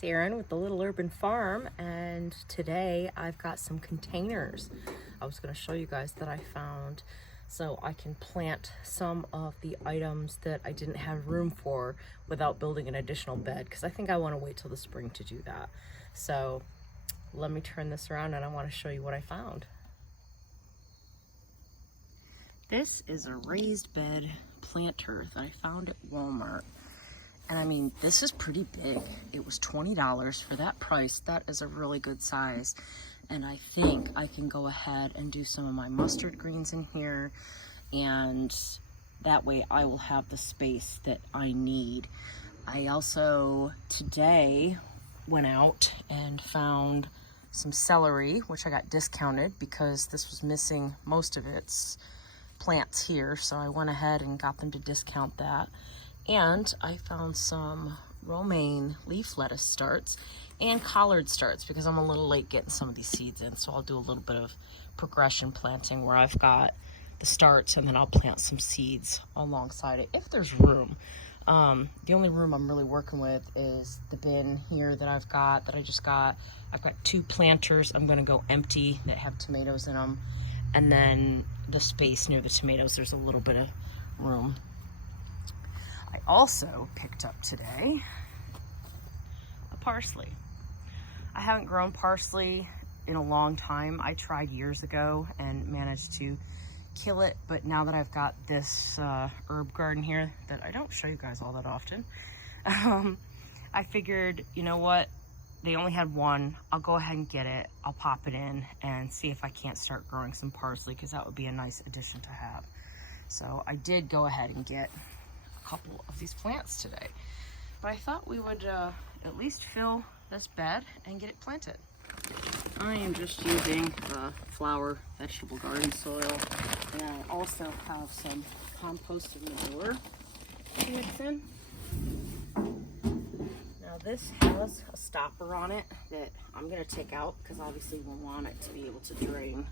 it's Erin with the Little Urban Farm, and today I've got some containers I was going to show you guys that I found so I can plant some of the items that I didn't have room for without building an additional bed, because I think I want to wait till the spring to do that. So let me turn this around and I want to show you what I found. This is a raised bed planter that I found at Walmart. And I mean, this is pretty big. It was $20 for that price. That is a really good size. And I think I can go ahead and do some of my mustard greens in here. And that way I will have the space that I need. I also today went out and found some celery, which I got discounted because this was missing most of its plants here. So I went ahead and got them to discount that. And I found some romaine leaf lettuce starts and collard starts because I'm a little late getting some of these seeds in. So I'll do a little bit of progression planting where I've got the starts and then I'll plant some seeds alongside it if there's room. The only room I'm really working with is the bin here that I've got, that I just got. I've got 2 planters I'm gonna go empty that have tomatoes in them. And then the space near the tomatoes, there's a little bit of room. I also picked up today a parsley. I haven't grown parsley in a long time. I tried years ago and managed to kill it, but now that I've got this herb garden here that I don't show you guys all that often, I figured, you know what, they only had one. I'll go ahead and get it. I'll pop it in and see if I can't start growing some parsley, because that would be a nice addition to have. So I did go ahead and get couple of these plants today, but I thought we would at least fill this bed and get it planted. I am just using flower vegetable garden soil, and I also have some composted manure to mix in. Now this has a stopper on it that I'm going to take out because obviously we'll want it to be able to drain.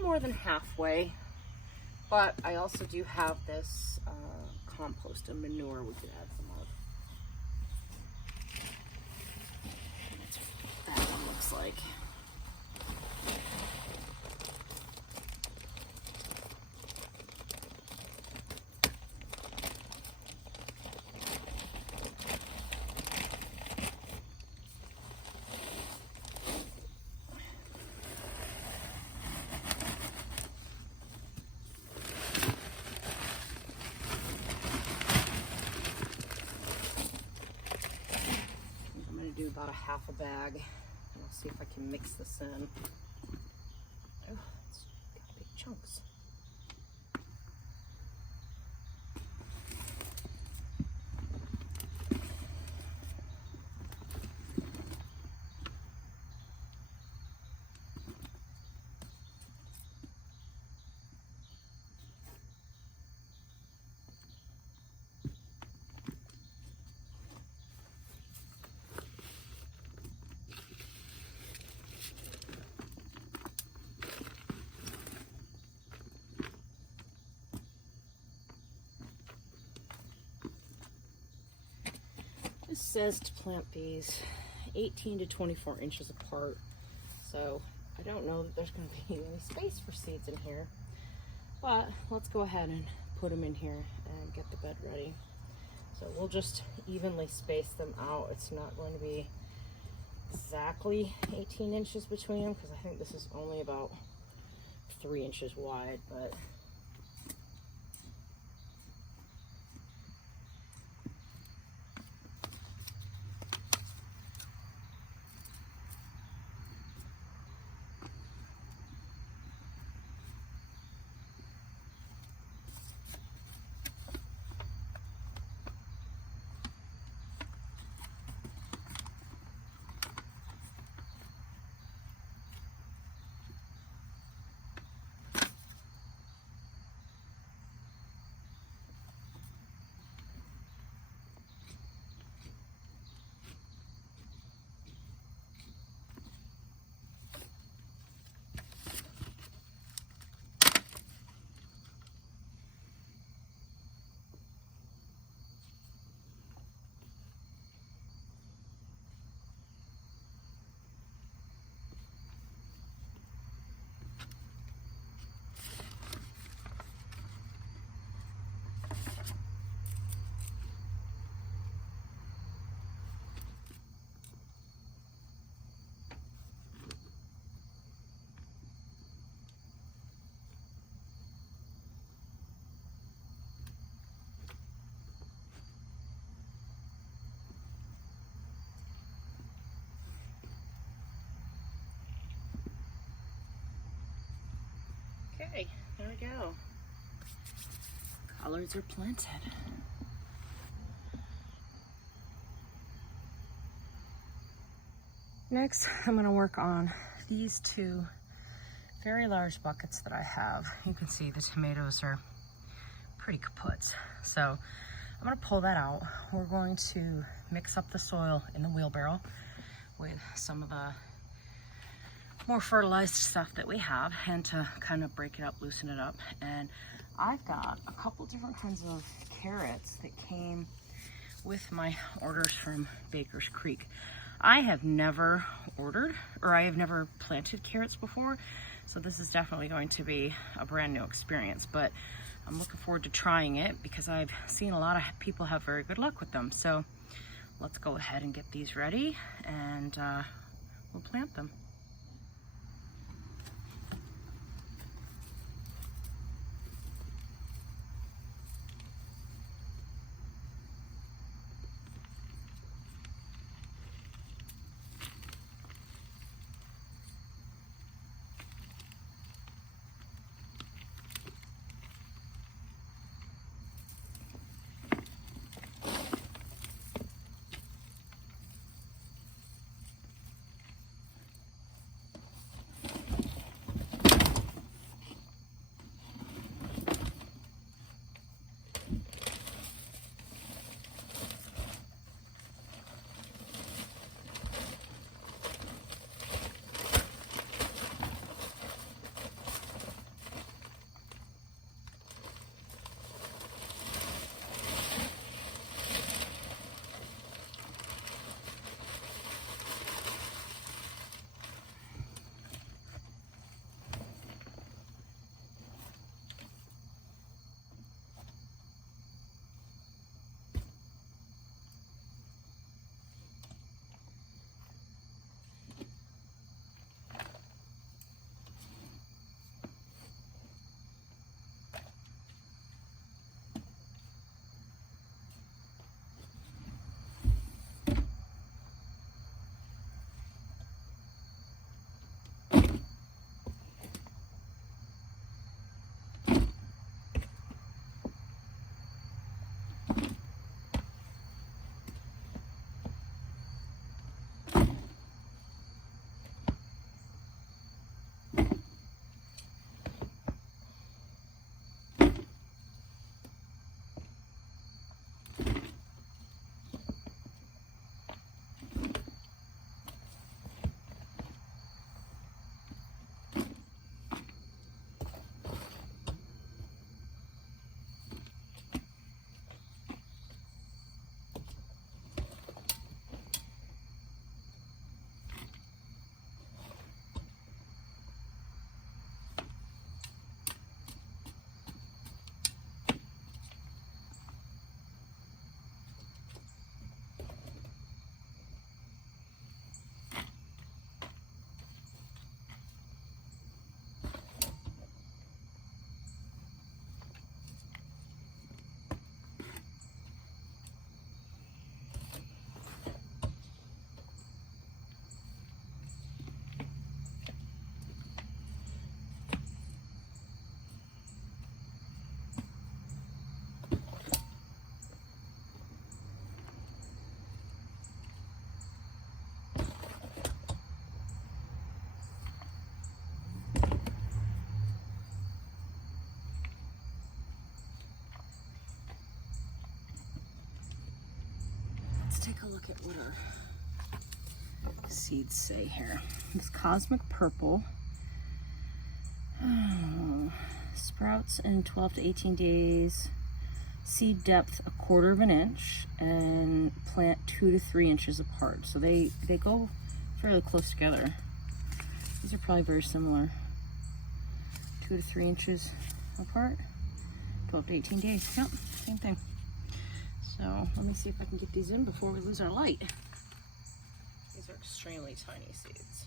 More than halfway, but I also do have this compost and manure we could add some of. That's what that one looks like. Do about a half a bag, and I'll see if I can mix this in. Oh, it's got big chunks. This says to plant these 18 to 24 inches apart, so I don't know that there's going to be any space for seeds in here, but let's go ahead and put them in here and get the bed ready. So we'll just evenly space them out. It's not going to be exactly 18 inches between them because I think this is only about 3 inches wide, but Okay, there we go. Collards are planted. Next, I'm going to work on these two very large buckets that I have. You can see the tomatoes are pretty kaput. So I'm going to pull that out. We're going to mix up the soil in the wheelbarrow with some of the more fertilized stuff that we have, and to kind of break it up, loosen it up. And I've got a couple different kinds of carrots that came with my orders from Baker's Creek. I have never ordered, or I have never planted carrots before, so this is definitely going to be a brand new experience, but I'm looking forward to trying it because I've seen a lot of people have very good luck with them. So let's go ahead and get these ready, and we'll plant them. Let's take a look at what our seeds say here. It's cosmic purple. Oh, sprouts in 12 to 18 days. Seed depth 1/4 inch, and plant 2 to 3 inches apart. So they go fairly close together. These are probably very similar. 2 to 3 inches apart. 12 to 18 days. Yep, same thing. So let me see if I can get these in before we lose our light. These are extremely tiny seeds.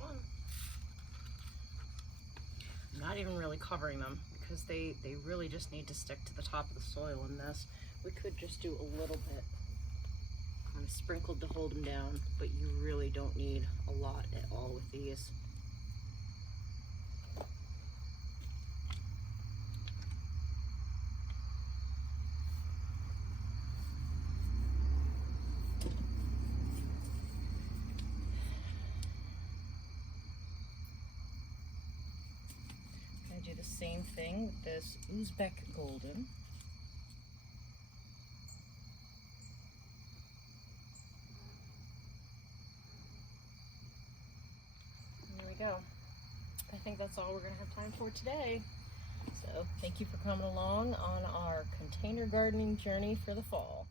one. I'm not even really covering them because they really just need to stick to the top of the soil in this. We could just do a little bit, kind of sprinkled to hold them down, but you really don't need a lot at all with these. Do the same thing with this Uzbek Golden. There we go. I think that's all we're going to have time for today. So thank you for coming along on our container gardening journey for the fall.